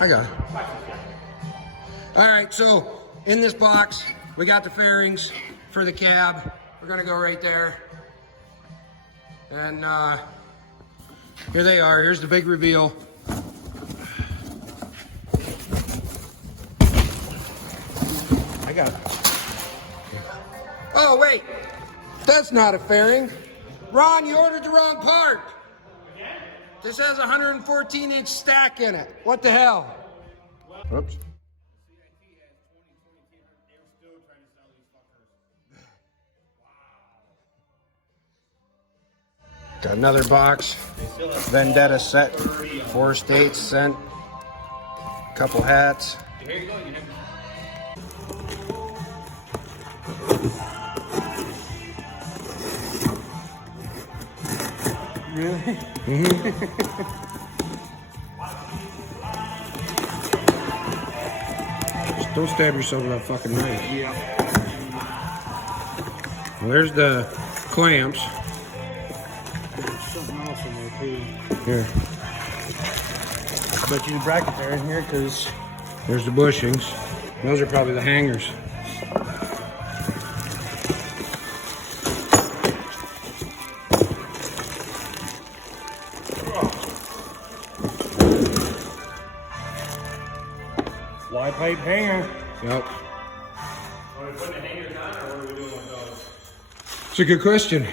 I got it. All right, so in this box, we got the fairings for the cab. We're gonna go right there. And here they are. Here's the big reveal. I got it. Oh, wait. That's not a fairing. Ron, you ordered the wrong part. This has a 114-inch stack in it. What the hell? Oops. Got another box. Vendetta set. 4 states sent. Couple hats. Here you go. Really? Mm-hmm. Just don't stab yourself with that fucking knife. Yeah. Well, there's the clamps. There's something else in there too. Here. But you bracket there in here because There's the bushings. Those are probably the hangers. Y pipe hanger. Yep. Are we putting the hangers on or what are we doing with those? It's a good question.